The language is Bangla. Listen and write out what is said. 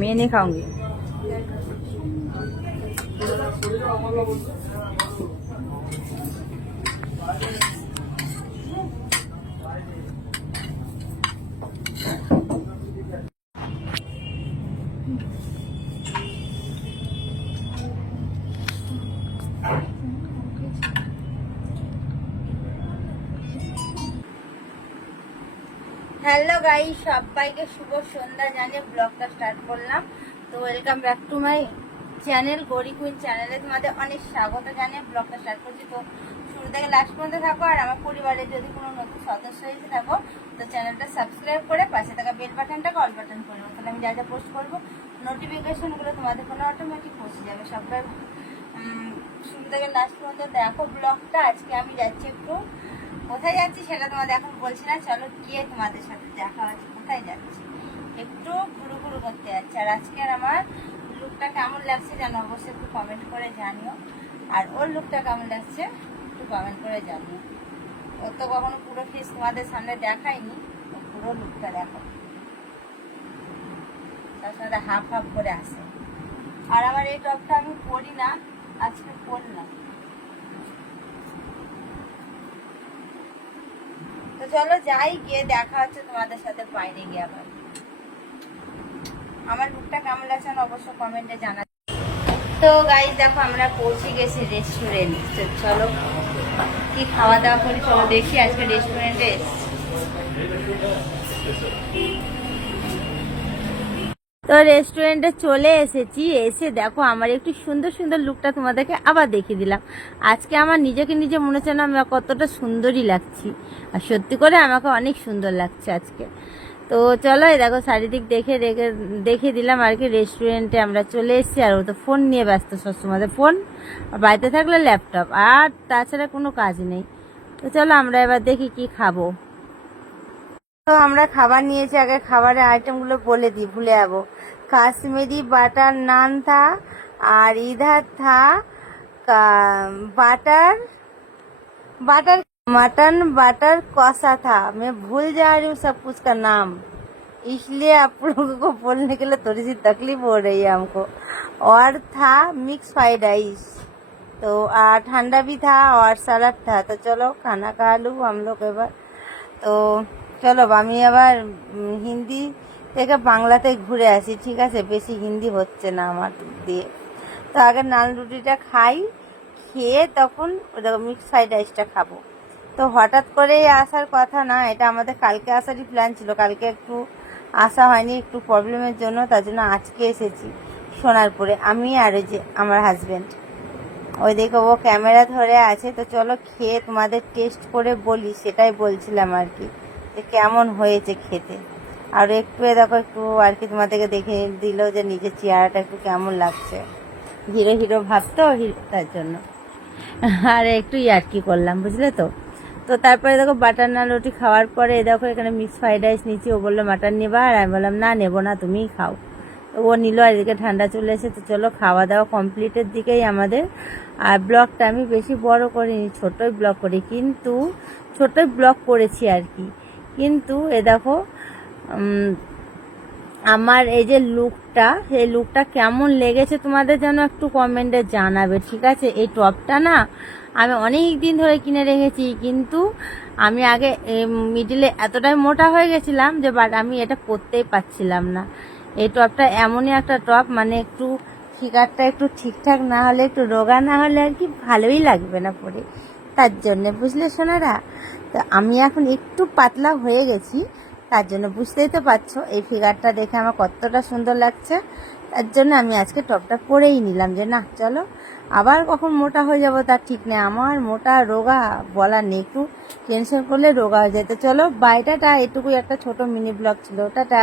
मैं नहीं खाऊंगी। হ্যালো গাইস, সবাইকে শুভ সন্ধ্যা জানিয়ে ব্লগটা স্টার্ট করলাম। তো welcome back to my channel Gouri Queen চ্যানেলে তোমাদের অনেক স্বাগত জানিয়ে ব্লগটা স্টার্ট করছি। তো শুরু থেকে লাস্ট পর্যন্ত থাকো, আর আমার পরিবারে যদি কোনো নতুন সদস্য এসে থাকো তো চ্যানেলটা সাবস্ক্রাইব করে পাশে থাকা বেল বাটনটাকে অল বাটন করে দেবো, তাহলে আমি যা যা পোস্ট করবো নোটিফিকেশনগুলো তোমাদের ফোনে অটোমেটিক পৌঁছে যাবে। সবাই শুরু থেকে লাস্ট পর্যন্ত দেখো ব্লগটা। আজকে আমি যাচ্ছি একটু, কোথায় যাচ্ছি সেটা তোমাদের এখন বলছি না, চলো গিয়ে তোমাদের সাথে দেখা হচ্ছে। কোথায় যাচ্ছি, একটু ঘুরু ঘুরু করতে যাচ্ছি। আর আজকে আমার লুকটা কেমন লাগছে জানো, অবশ্যই একটু কমেন্ট করে জানিও। আর ওর লুকটা কেমন লাগছে একটু কমেন্ট করে জানিও। ও তো কখনো পুরো ফেস তোমাদের সামনে দেখায়নি, পুরো লুকটা দেখো, তার সাথে হাফ হাফ করে আসে। আর আমার এই টপটা আমি পরি না, আজকে পরলাম। তো চলো যাই, গিয়ে দেখা হচ্ছে তোমাদের সাথে বাইরে গিয়ে। আবার আমার লুকটা কেমন লাগছে অবশ্যই কমেন্টে জানা। তো গাইস দেখো আমরা পৌঁছে গেছি রেস্টুরেন্ট। তো চলো কি খাওয়া দাওয়া করি চলো দেখি। আজকে রেস্টুরেন্টে এসেছি। তো রেস্টুরেন্টে চলে এসেছি, এসে দেখো আমার একটু সুন্দর সুন্দর লুকটা তোমাদেরকে আবার দেখিয়ে দিলাম। আজকে আমার নিজেকে নিজে মনে হচ্ছে না আমি কতটা সুন্দরই লাগছি, আর সত্যি করে আমাকে অনেক সুন্দর লাগছে আজকে। তো চলো এই দেখো চারিদিক দেখে দিলাম আর কি। রেস্টুরেন্টে আমরা চলে এসেছি, আর ও তো ফোন নিয়ে ব্যস্ত সবসময়, ফোন বাড়িতে থাকলে ল্যাপটপ, আর তাছাড়া কোনো কাজ নেই। তো চলো আমরা এবার দেখি কি খাবো। তো আমরা খাবার নিয়েছি, আগে খাবারের আইটেমগুলো বলে দিই, ভুলে যাবো। কাশ্মীরি বাটার नान था, और इधर था बटर बटर मटन बटर कौसा था। मैं भूल जा रही हूँ सब कुछ का नाम, इसलिए आप लोगों को बोलने के लिए थोड़ी सी तकलीफ हो रही है हमको। और था मिक्स फ्राइड राइस, तो ठंडा भी था और सलाद था। तो चलो खाना खा लूँ हम लोग এবার। তো চলো আমি আবার হিন্দি থেকে বাংলাতে ঘুরে আসি, ঠিক আছে? বেশি হিন্দি হচ্ছে না আমার দিয়ে। তো আগে নান রুটিটা খাই, খেয়ে তখন দেখো মিক্স ফ্রাইড রাইসটা খাবো। তো হঠাৎ করেই আসার কথা না, এটা আমাদের কালকে আসারই প্ল্যান ছিল। কালকে একটু আসা হয়নি, একটু প্রবলেমের জন্য, তার জন্য আজকে এসেছি সোনারপুরে, আমি আর ওই যে আমার হাজব্যান্ড। ওই দেখো ও ক্যামেরা ধরে আছে। তো চলো খেয়ে তোমাদের টেস্ট করে বলি, সেটাই বলছিলাম আর কি, যে কেমন হয়েছে খেতে। আর একটু দেখো একটু আর কি তোমাদেরকে দেখে দিল যে নিজের চেহারাটা একটু কেমন লাগছে, হিরো হিরো ভাবতো তার জন্য। আর একটু ইয়ার্কি করলাম, বুঝলে তো। তো তারপরে দেখো বাটার নান রুটি খাওয়ার পরে দেখো এখানে মিক্স ফ্রাইড রাইস নিচ্ছি। ও বললো মাটন নেবা, আর আমি বললাম না নেবো না, তুমিই খাও। তো ও নিল, আর এদিকে ঠান্ডা চলে এসে। তো চলো খাওয়া দাওয়া কমপ্লিটের দিকেই আমাদের। আর ব্লগটা আমি বেশি বড় করিনি, ছোটোই ব্লগ করি, কিন্তু ছোটোই ব্লগ করেছি আর কি। কিন্তু এ দেখো আমার এই যে লুকটা, এই লুকটা কেমন লেগেছে তোমাদের যেন একটু কমেন্টে জানাবে, ঠিক আছে? এই টপটা না আমি অনেক দিন ধরে কিনে রেখেছি, কিন্তু আমি আগে মিডিলে এতটাই মোটা হয়ে গেছিলাম যে বাট আমি এটা পরতেই পারছিলাম না। এই টপটা এমনই একটা টপ, মানে একটু ফিগারটা একটু ঠিকঠাক না হলে, একটু রোগা না হলে আর কি ভালোই লাগবে না পরে, তার জন্যে, বুঝলে সোনারা? তো আমি এখন একটু পাতলা হয়ে গেছি, তার জন্য বুঝতেই তো পারছো এই ফিগারটা দেখে আমার কতটা সুন্দর লাগছে। তার জন্য আমি আজকে টপটা পরেই নিলাম, যে না চলো আবার কখন মোটা হয়ে যাব তার ঠিক নেই। আমার মোটা রোগা বলার নেই, একটু টেনশন করলে রোগা হয়ে যায়। তো চলো বাইটাটা এটুকুই একটা ছোট মিনি ব্লগ ছিল, টাটা।